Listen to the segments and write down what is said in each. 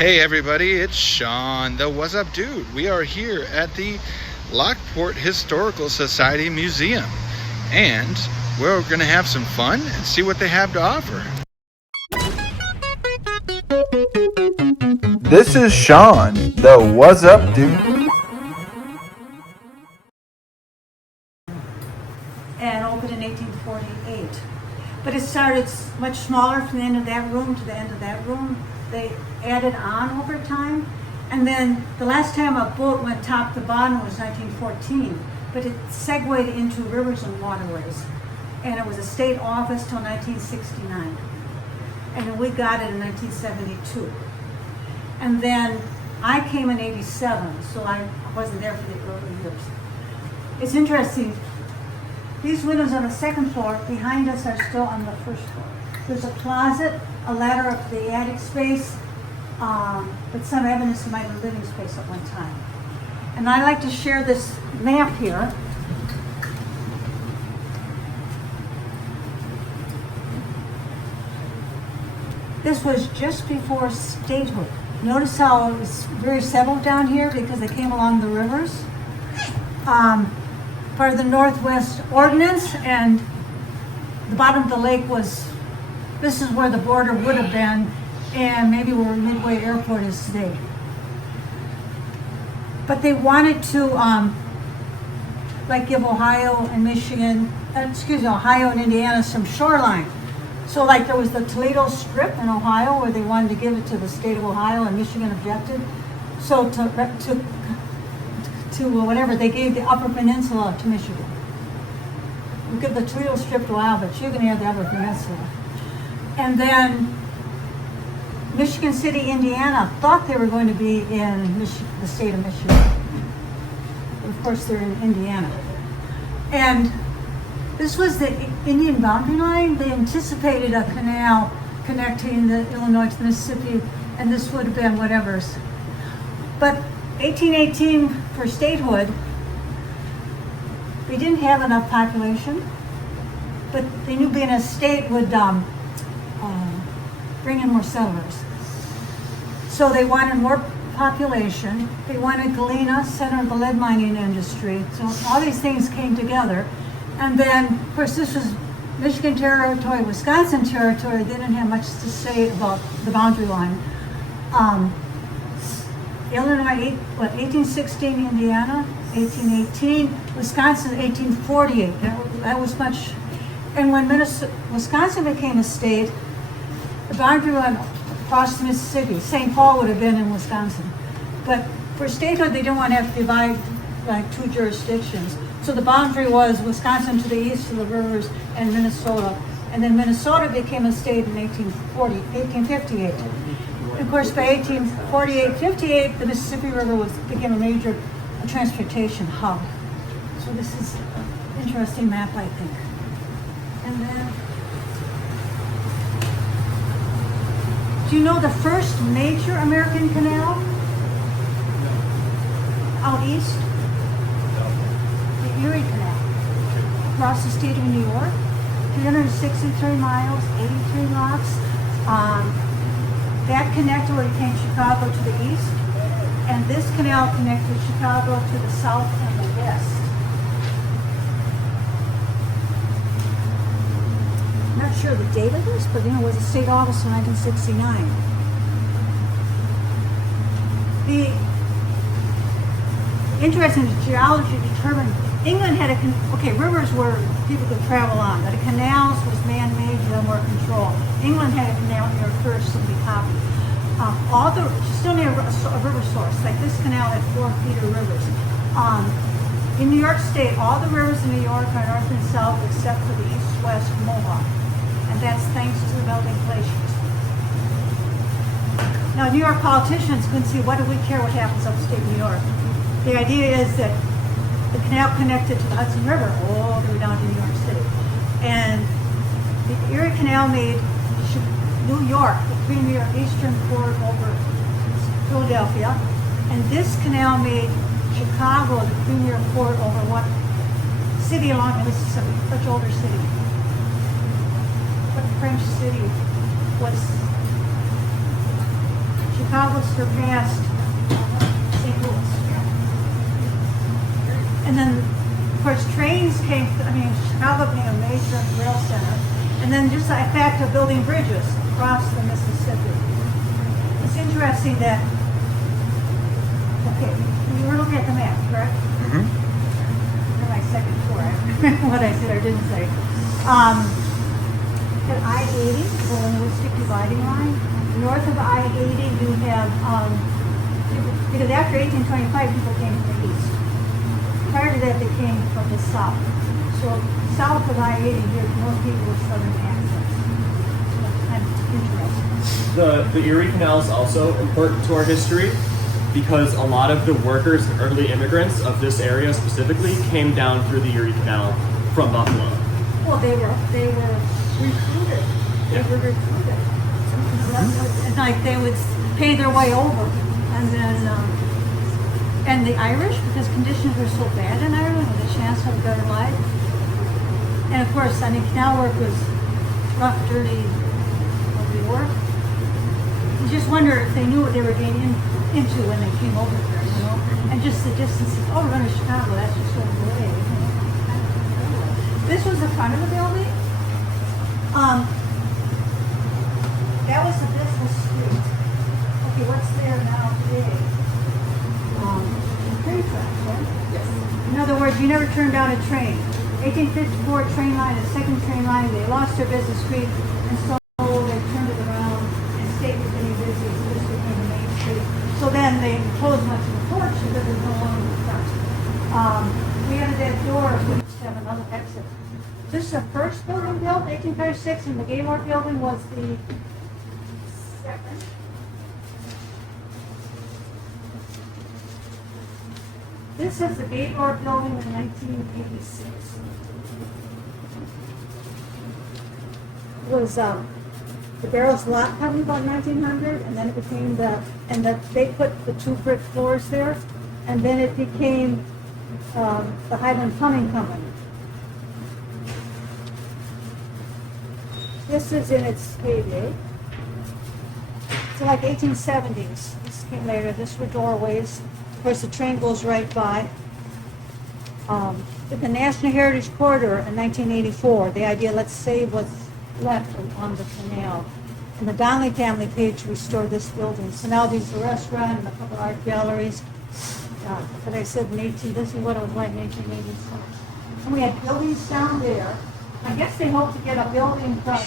Hey everybody, it's Sean, the What's Up Dude. We are here at the Lockport Historical Society Museum, and we're going to have some fun and see what they have to offer. This is Sean, the What's Up Dude. And opened in 1848. But it started much smaller from the end of that room to the end of that room. They added on over time. And then the last time a boat went top to bottom was 1914. But it segued into rivers and waterways. And it was a state office till 1969. And then we got it in 1972. And then I came in 87, so I wasn't there for the early years. It's interesting. These windows on the second floor behind us are still on the first floor. There's a closet, a ladder up to the attic space, but some evidence it might have been living space at one time. And I like to share this map here. This was just before statehood. Notice how it's very settled down here because they came along the rivers. Part of the Northwest Ordinance, and the bottom of the lake this is where the border would have been, and maybe where Midway Airport is today. But they wanted to, give Ohio and Ohio and Indiana some shoreline. So like there was the Toledo Strip in Ohio where they wanted to give it to the state of Ohio and Michigan objected. So to whatever, they gave the Upper Peninsula to Michigan. We give the Toledo Strip to Ohio, but you're going to have the Upper Peninsula. And then Michigan City, Indiana thought they were going to be in the state of Michigan. Of course, they're in Indiana. And this was the Indian boundary line. They anticipated a canal connecting the Illinois to the Mississippi, and this would have been whatever's. But 1818 for statehood, they didn't have enough population, but they knew being a state would bring in more settlers. So they wanted more population. They wanted Galena, center of the lead mining industry. So all these things came together. And then, of course, this was Michigan territory, Wisconsin territory. They didn't have much to say about the boundary line. Illinois, 1816, Indiana, 1818, Wisconsin, 1848. That was much. And when Wisconsin became a state, the boundary went across the Mississippi. St. Paul would have been in Wisconsin. But for statehood, they didn't want to have to divide like two jurisdictions. So the boundary was Wisconsin to the east of the rivers and Minnesota. And then Minnesota became a state in 1858. Of course, by 1848-58, the Mississippi River became a major transportation hub. So this is an interesting map, I think. And then, do you know the first major American canal? Out east? The Erie Canal. Across the state of New York. 363 miles, 83 locks. That connected where it came Chicago to the east, and this canal connected Chicago to the south and the west. I'm not sure the date of this, but it was a state office in 1969. The interesting geology determined England had rivers were people could travel on, but canals was man-made for more control. England had a canal near first and be copied. Still near a river source, like this canal had 4 feet of rivers. In New York State, all the rivers in New York are north and south except for the east-west Mohawk. And that's thanks to the melting glaciers. Now, New York politicians couldn't see, what do we care what happens upstate New York? The idea is that the canal connected to the Hudson River all the way down to New York City. And the Erie Canal made New York the premier eastern port over Philadelphia. And this canal made Chicago the premier port over what city along the Mississippi, much older city. What French city was Chicago surpassed St. Louis. And then, of course, trains came, Chicago became a major rail center. And then just like fact of building bridges across the Mississippi. It's interesting that, okay, you were looking at the map, correct? Mm-hmm. My second tour, what I said or didn't say. At I-80, the linguistic dividing line, north of I-80 you have, because after 1825 people came from the east. Prior to that they came from the south. So south of I-80 you have more people with southern accents. So that's kind of interesting. The Erie Canal is also important to our history because a lot of the workers and early immigrants of this area specifically came down through the Erie Canal from Buffalo. Well, they were recruited. They were recruited. It's like they would pay their way over, and then and the Irish, because conditions were so bad in Ireland, with a chance of a better life. And of course, canal work was rough, dirty, ugly work. You just wonder if they knew what they were getting into when they came over here, you know. And just the distances. Oh, we're going to Chicago. That's just over the way. This was the front of the building. That was the business street. Okay, what's there now today? Train tracks, right? Yes. In other words, you never turned down a train. 1854 train line, the second train line, they lost their business street, and so they turned it around, and state was getting busy, so this became the main street. So then they closed much of the porch because it was no longer the front. We entered that door, we used to have another exit. This is the first building built, 1856, and the Gaylord building was the second. This is the Gaylord building in 1986. It was the Barrows Lot Company about 1900, and then it became they put the 2 brick floors there, and then it became the Highland Plumbing Company. This is in its heyday. It's like 1870s. This came later. This were doorways. Of course, the train goes right by. The National Heritage Corridor in 1984, the idea, let's save what's left on the canal. And the Donnelly family paid to restore this building. So now there's a restaurant and a couple of art galleries. But I said this is what it was like in 1886. And we had buildings down there. I guess they hope to get a building from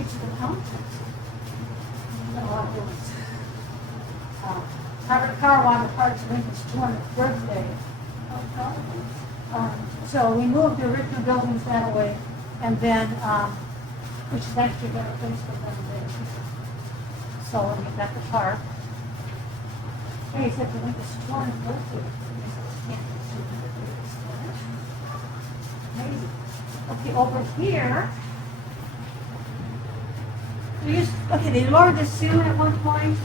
each of the counties. A lot of buildings. Robert Carr wanted part of Lincoln's 200th birthday. So we moved the original buildings that way, and then, which is actually a better place for them there. So we got the park. Hey, he said the Lincoln's 200th birthday. Amazing. Okay, over here, they lowered the ceiling at one point.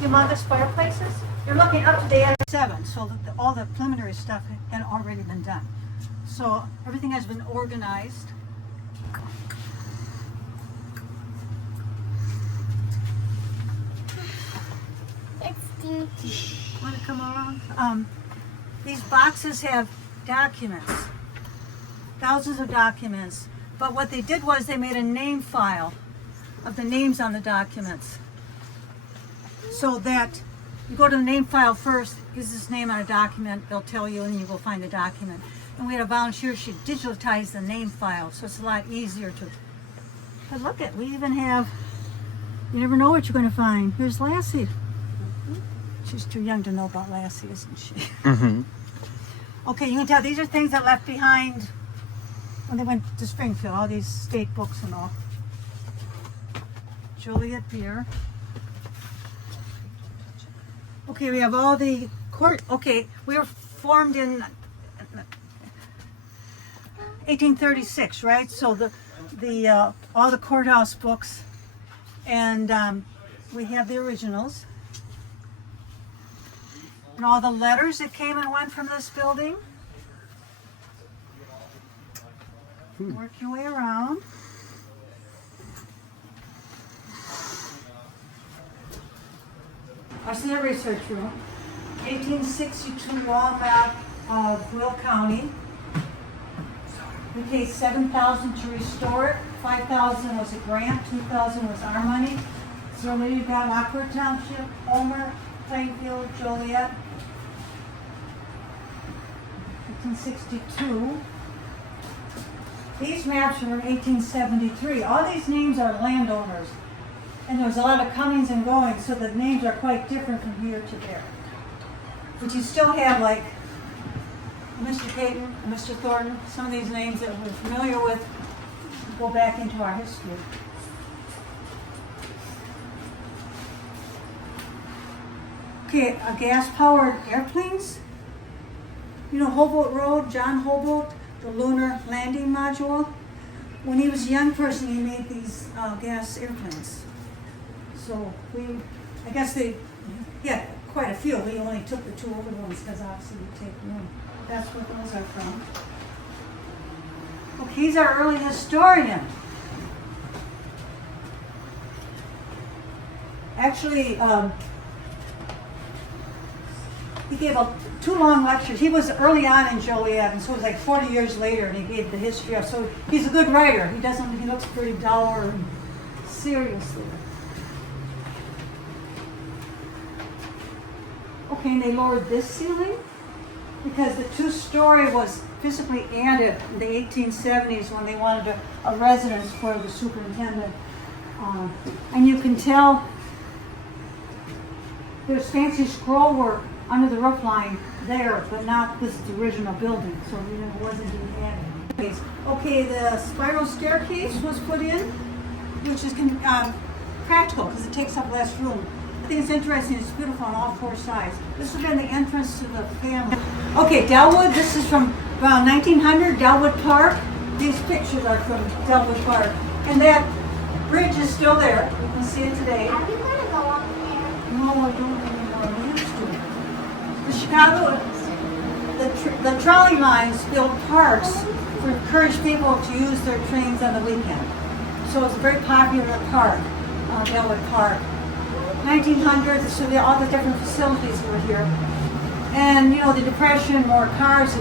Humongous fireplaces. You're looking up to the end of 7, so that all the preliminary stuff had already been done. So everything has been organized. It's stinky. Want to come around? These boxes have documents, thousands of documents. But what they did was they made a name file of the names on the documents, so that you go to the name file first, gives this name on a document, they'll tell you, and then you go find the document. And we had a volunteer, she digitized the name file, so it's a lot easier to. But look we even have, you never know what you're going to find. Here's Lassie. She's too young to know about Lassie, isn't she? Mm-hmm. Okay, you can tell these are things that left behind when they went to Springfield, all these state books and all. Joliet beer. Okay, we have all the court. Okay, we were formed in 1836, right? So the all the courthouse books, and we have the originals, and all the letters that came and went from this building. Work your way around. This is a research room. 1862 wall map of Will County. We paid $7,000 to restore it. $5,000 was a grant, $2,000 was our money. So we've got Lockport Township, Homer, Plainfield, Joliet. 1862. These maps are from 1873. All these names are landowners. And there was a lot of comings and goings, so the names are quite different from here to there. But you still have like Mr. Payton, Mr. Thornton, some of these names that we're familiar with go back into our history. Okay, gas-powered airplanes. You know Hobolt Road, John Hobolt, the lunar landing module. When he was a young person, he made these gas airplanes. So I guess they had quite a few. We only took the two older ones because obviously we take room. That's what those are from. Okay, he's our early historian. Actually, he gave two long lectures. He was early on in Joliet, and so it was like 40 years later, and he gave the history of. So he's a good writer. He looks pretty dour and serious there. Okay, and they lowered this ceiling because the two-story was physically added in the 1870s when they wanted a residence for the superintendent. And you can tell there's fancy scroll work under the roof line there, but not this original building, so it wasn't being added. Okay, the spiral staircase was put in, which is practical because it takes up less room. I think it's interesting. It's beautiful on all four sides. This would have been the entrance to the family. Okay, Delwood. This is from around 1900, Delwood Park. These pictures are from Delwood Park. And that bridge is still there. You can see it today. Are you going to go up there? No, I don't anymore. We used to. The Chicago, the trolley lines build parks to encourage people to use their trains on the weekend. So it's a very popular park, Delwood Park. 1900s, so all the different facilities were here. And, you know, the Depression, more cars,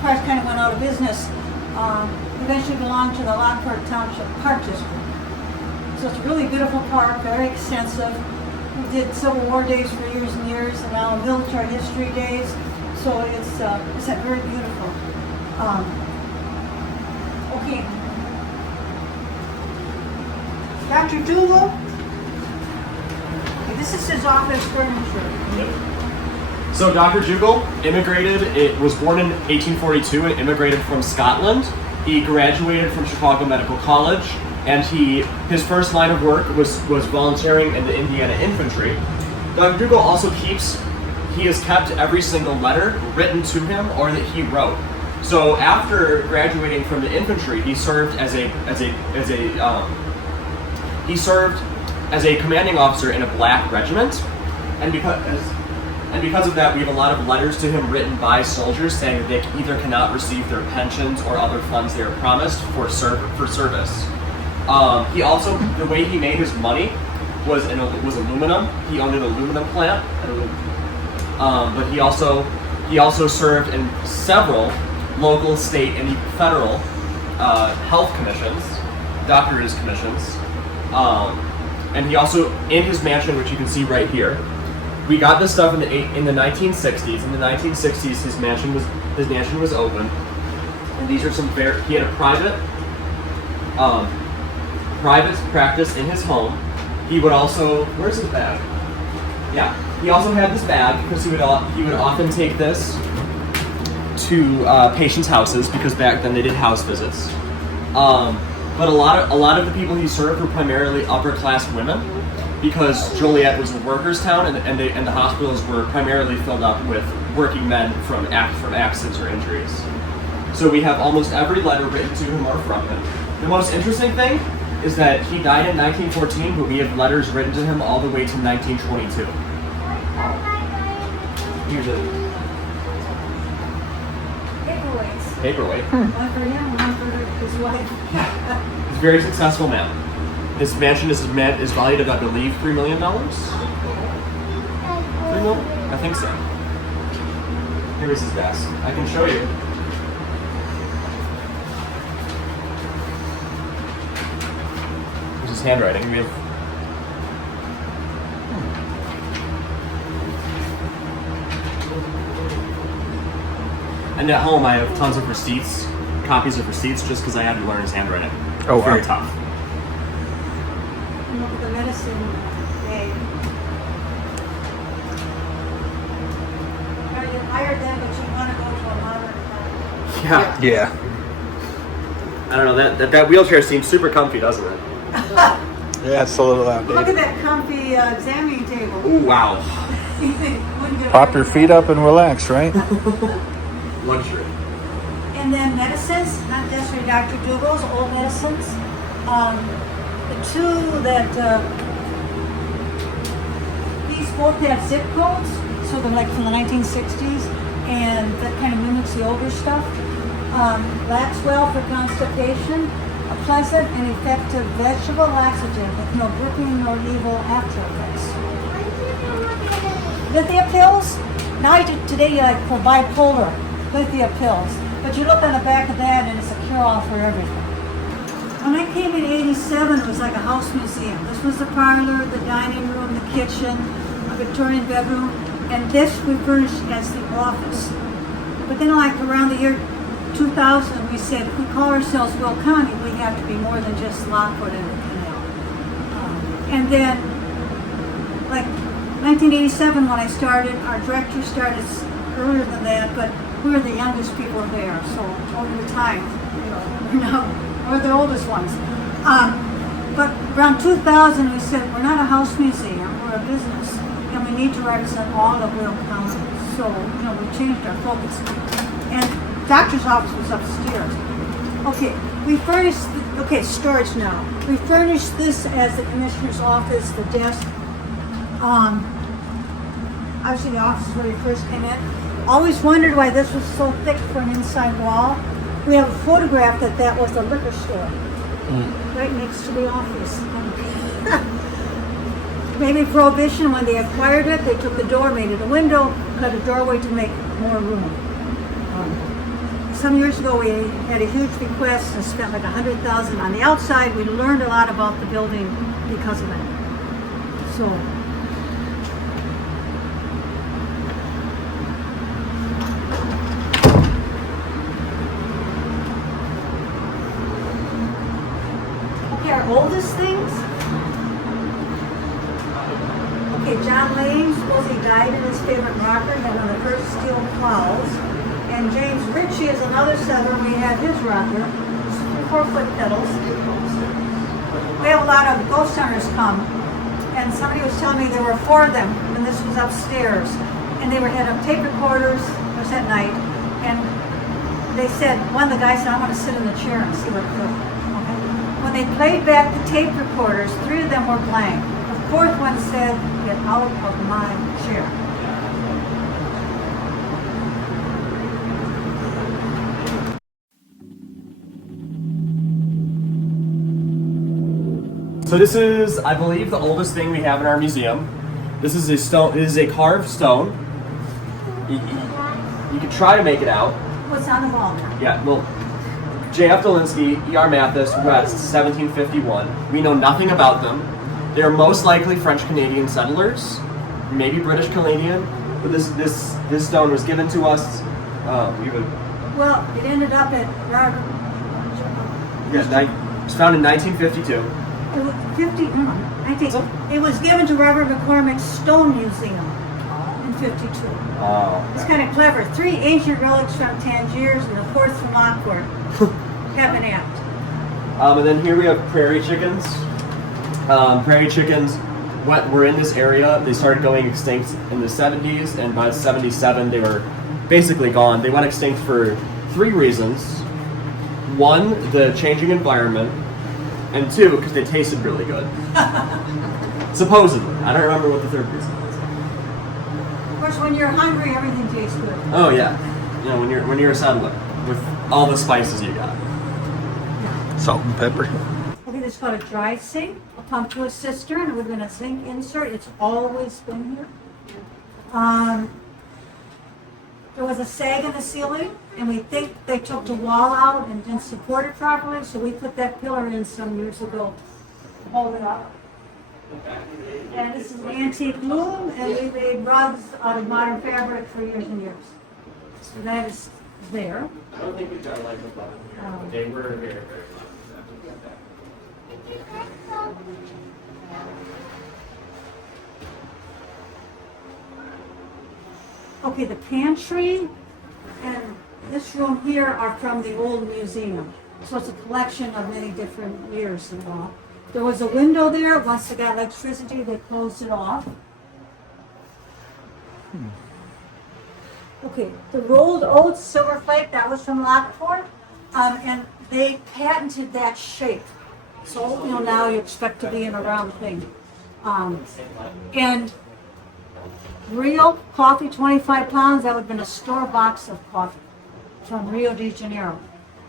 cars kind of went out of business. Eventually belonged to the Lockport Township Park District. So it's a really beautiful park, very extensive. We did Civil War days for years and years, and now military history days. So it's very beautiful. Okay. Dr. Dougal. Okay, this is his office furniture. So Dr. Dougal was born in 1842 and immigrated from Scotland. He graduated from Chicago Medical College, and his first line of work was volunteering in the Indiana Infantry. Dr. Dougal also he has kept every single letter written to him or that he wrote. So after graduating from the infantry, he served as a commanding officer in a black regiment, and because of that, we have a lot of letters to him written by soldiers saying that they either cannot receive their pensions or other funds they are promised for service. He also, the way he made his money was aluminum. He owned an aluminum plant, but he also served in several local, state, and even federal health commissions, doctor's commissions. And he also, in his mansion, which you can see right here, we got this stuff in the 1960s. In the 1960s, his mansion was open, and these are he had a private practice in his home. He would also, where's his bag? Yeah, he also had this bag because he would often take this to patients' houses because back then they did house visits. But a lot of the people he served were primarily upper class women, because Joliet was a workers' town, and the hospitals were primarily filled up with working men from accidents or injuries. So we have almost every letter written to him or from him. The most interesting thing is that he died in 1914, but we have letters written to him all the way to 1922. Here's a paperweight. One for him, one for his wife. Yeah. He's a very successful man. His mansion is valued at, I believe, $3 million. $3 million? I think so. Here is his desk. I can show you. Here's his handwriting. We have. And at home, I have tons of receipts, copies of receipts, just because I had to learn his handwriting. Oh, Very wow. tough. Look at the medicine bag. You hired them, but you want to go to a modern time. Yeah. Yeah. I don't know, that wheelchair seems super comfy, doesn't it? Yeah, it's a little Look at outdated. that comfy examining table. Ooh, wow. Wouldn't get Pop away your with feet that. up and relax, right? Luxury. And then medicines, not necessarily Dr. Dougal's, old medicines. The two that, these both have zip codes, so they're like from the 1960s, and that kind of mimics the older stuff. Lacks well for constipation, a pleasant and effective vegetable laxative with no gripping nor evil after effects. Lithia pills, now today like for bipolar, Lithia pills. But you look on the back of that and it's a cure-all for everything. When I came in '87, it was like a house museum. This was the parlor, the dining room, the kitchen, a Victorian bedroom, and this we furnished as the office. But then like around the year 2000, we said, if we call ourselves Will County, we have to be more than just Lockwood and the canal. And then, like 1987 when I started, our director started earlier than that, but we were the youngest people there, so over the time, we're the oldest ones. But around 2000, we said, we're not a house museum, we're a business, and we need to represent all of Will County. So, we changed our focus. And doctor's office was upstairs. Okay, we furnished, storage now. We furnished this as the commissioner's office, the desk. Obviously the office where we first came in. Always wondered why this was so thick for an inside wall. We have a photograph that was a liquor store right next to the office. Maybe Prohibition, when they acquired it, they took the door, made it a window, cut a doorway to make more room. Some years ago, we had a huge bequest and spent like $100,000 on the outside. We learned a lot about the building because of it. So. Our oldest things. Okay, John Lane, suppose he died in his favorite rocker, had one of the first steel plows. And James Ritchie is another settler. We had his rocker, 4-foot pedals. We have a lot of ghost hunters come, and somebody was telling me there were 4 of them when this was upstairs, and they had tape recorders. It was at night, and they said one of the guys said, "I want to sit in the chair and see what it does." When they played back the tape recorders, 3 of them were blank. The 4th one said, "Get out of my chair." So this is, I believe, the oldest thing we have in our museum. This is a stone. It is a carved stone. You can try to make it out. What's on the wall now? Yeah, well, J.F. Dolinsky, E.R. Mathis, West, 1751. We know nothing about them. They're most likely French-Canadian settlers, maybe British-Canadian, but this stone was given to us. Well, it ended up at Robert. It was found in 1952. It was 19. It was given to Robert McCormick's Stone Museum in 52. Oh. It's kind of clever. 3 ancient relics from Tangiers and the 4th from Lockport have been apt. And then here we have prairie chickens. Prairie chickens were in this area. They started going extinct in the 70s, and by 77 they were basically gone. They went extinct for 3 reasons. 1, the changing environment, and 2, because they tasted really good. Supposedly. I don't remember what the 3rd reason was. Of course, when you're hungry, everything tastes good. Oh yeah. When you're a settler with all the spices you got. Salt and pepper. Okay, the is called a dry sink, a pump to a cistern. It would have been a sink insert. It's always been here. There was a sag in the ceiling, and we think they took the wall out and didn't support it properly, so we put that pillar in some years ago to hold it up. And this is an antique loom, and we made rugs out of modern fabric for years and years. So that is there. I don't think we've got a light up on it. They were very, very Okay, the pantry and this room here are from the old museum. So it's a collection of many different years and all. There was a window there. Once they got electricity, they closed it off. Okay, the rolled oats silver flake, that was from Lockport. And they patented that shape. So, now you expect to be in a round thing. And real coffee, 25 pounds, that would have been a store box of coffee from Rio de Janeiro.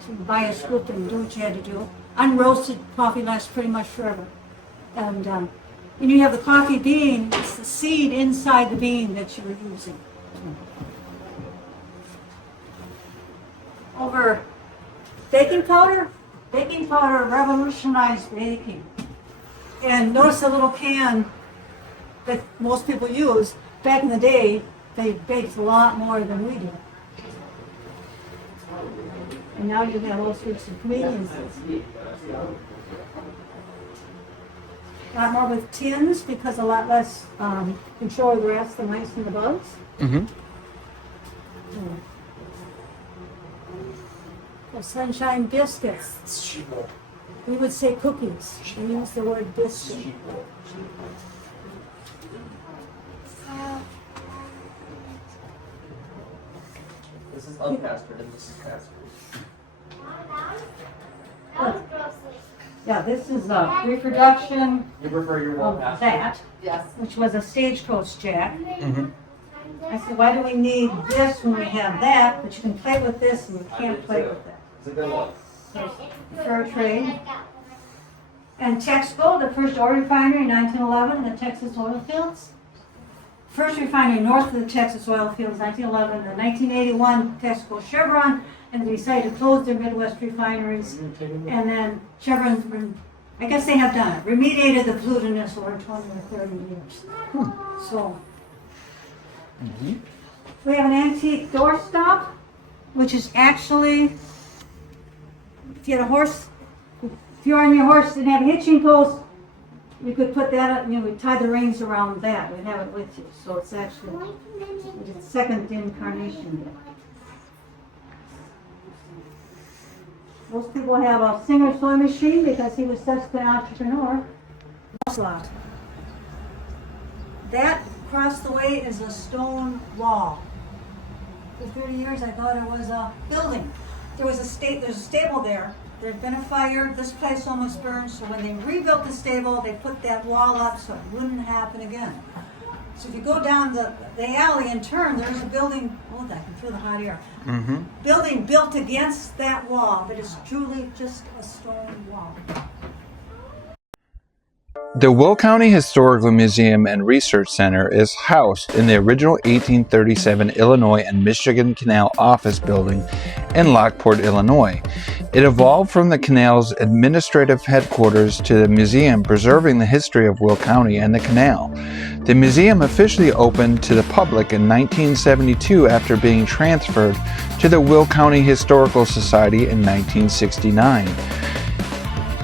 So you buy a scoop and do what you had to do. Unroasted coffee lasts pretty much forever. And you have the coffee bean, it's the seed inside the bean that you were using. Over baking powder. Baking powder revolutionized baking. And notice the little can that most people use. Back in the day, they baked a lot more than we do. And now you have all sorts of conveniences. A lot more with tins because a lot less control of the rats, the mice, and the bugs. Mm-hmm. Well, sunshine biscuits. We would say cookies. We use the word biscuit. This is unpastored and this is pastored. Yeah, this is a reproduction You prefer your wall of pastored? that, Yes. which was a stagecoach jack. Mm-hmm. I said, why do we need this when we have that? But you can play with this and you can't play with that. It's a good one. Fair trade. And Texaco, the first oil refinery in 1911 in the Texas oil fields. First refinery north of the Texas oil fields, 1911. The 1981 Texaco Chevron, and they decided to close their Midwest refineries. And then Chevron's been, I guess they have done it, remediated the pollutants over 20 or 30 years. So, we have an antique doorstop, which is actually, if you had a horse, if you're on your horse and have a hitching post, you could put that up, we'd tie the reins around that, we'd have it with you. So it's actually the second incarnation there. Most people have a Singer sewing machine because he was such an entrepreneur. Slot. That across the way is a stone wall. For 30 years I thought it was a building. There's a stable there. There had been a fire, this place almost burned, so when they rebuilt the stable, they put that wall up so it wouldn't happen again. So if you go down the alley and turn, there's a building, I can feel the hot air. Building built against that wall, but it's truly just a stone wall. The Will County Historical Museum and Research Center is housed in the original 1837 Illinois and Michigan Canal Office Building in Lockport, Illinois. It evolved from the canal's administrative headquarters to the museum preserving the history of Will County and the canal. The museum officially opened to the public in 1972 after being transferred to the Will County Historical Society in 1969.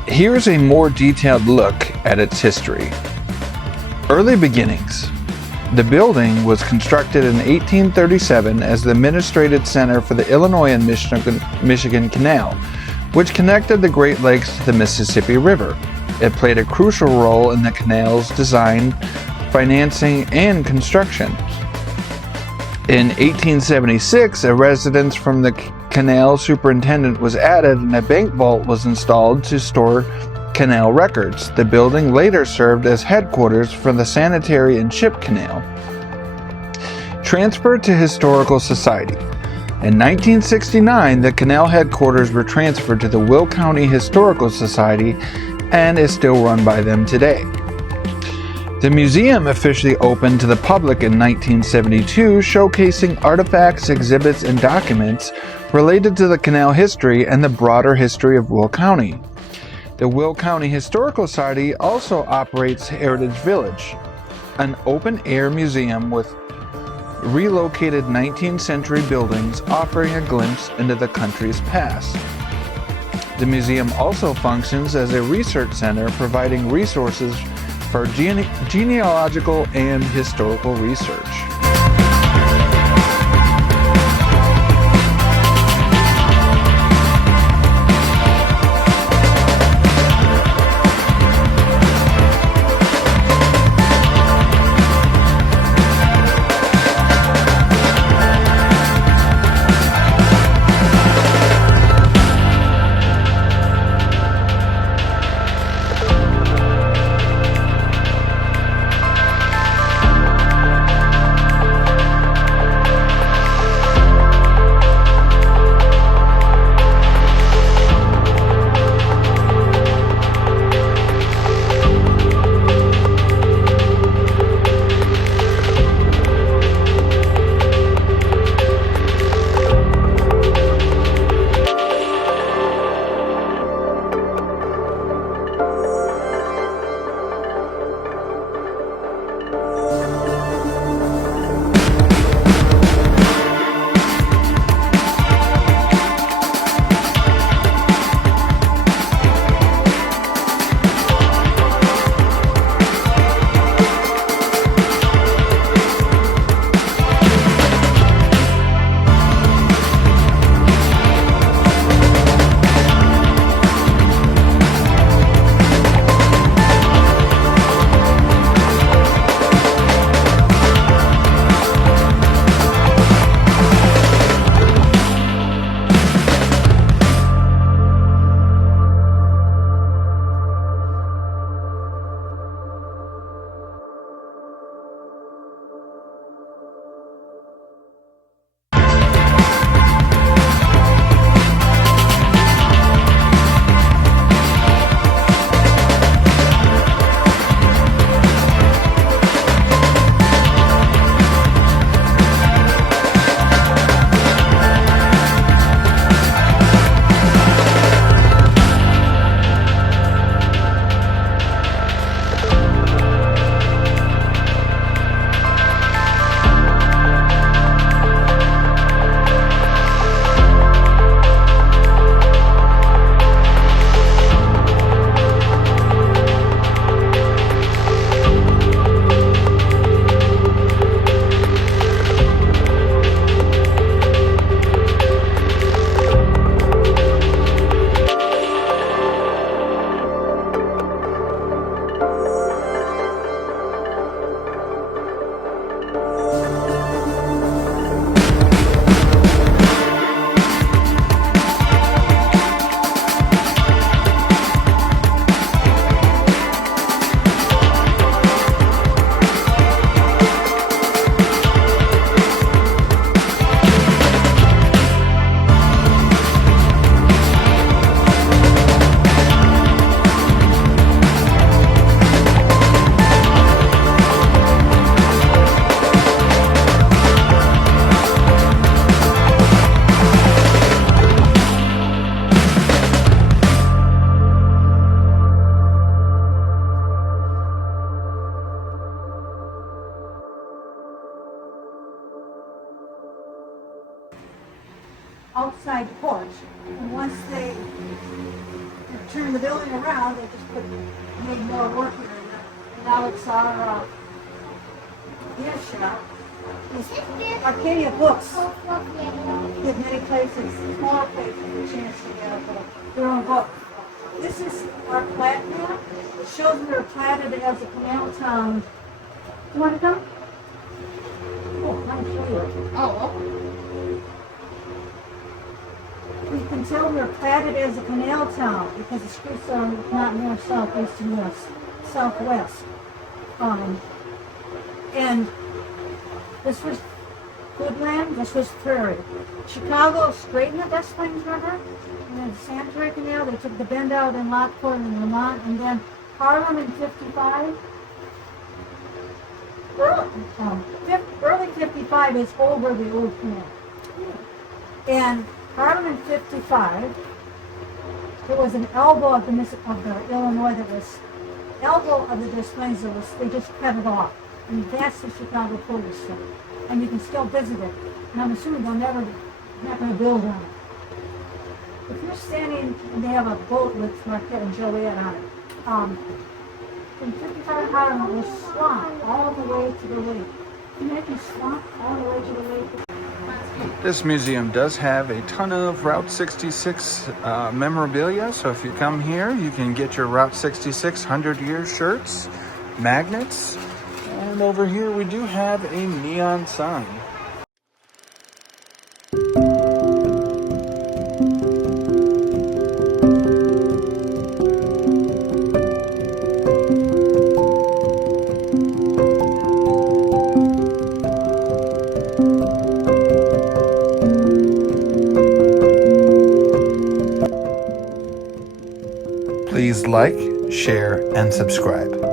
Here's a more detailed look at its history. Early beginnings. The building was constructed in 1837 as the administrative center for the Illinois and Michigan Canal, which connected the Great Lakes to the Mississippi River. It played a crucial role in the canal's design, financing, and construction. In 1876, a residence from the canal superintendent was added and a bank vault was installed to store canal records. The building later served as headquarters for the sanitary and ship canal. Transferred to Historical Society. In 1969, the canal headquarters were transferred to the Will County Historical Society and is still run by them today. The museum officially opened to the public in 1972, showcasing artifacts, exhibits, and documents related to the canal history and the broader history of Will County. The Will County Historical Society also operates Heritage Village, an open-air museum with relocated 19th century buildings offering a glimpse into the country's past. The museum also functions as a research center, providing resources for genealogical and historical research. outside porch. And once they turned the building around, they just made more work here. And now it's our gift shop. Arcadia Books did many places, small places, a chance to get their own book. This is our plat map. It shows we were platted as a canal town. You want to come? Oh, let me show you. Oh. You can tell we were platted as a canal town because the streets are not north, south, east, and west, southwest. And this was Foodland, this was prairie. Chicago straightened the Des Plaines River, and then Sanitary Canal, they took the bend out in Lockport and Vermont, and then Harlem in 55. Early 55 is over the old canal. And Harlem in 55, there was an elbow of the Illinois that was, elbow of the Des Plaines that was, they just cut it off. And that's the Chicago Police Center. And you can still visit it. And I'm assuming they'll not going to build on it. If you're standing, and they have a boat with Marquette and Joliet on it, from 55 Harlem, it was swamp all the way to the lake. Can you imagine swamp all the way to the lake? This museum does have a ton of Route 66 memorabilia, so if you come here, you can get your Route 66 100-year shirts, magnets, and over here we do have a neon sign. Please like, share, and subscribe.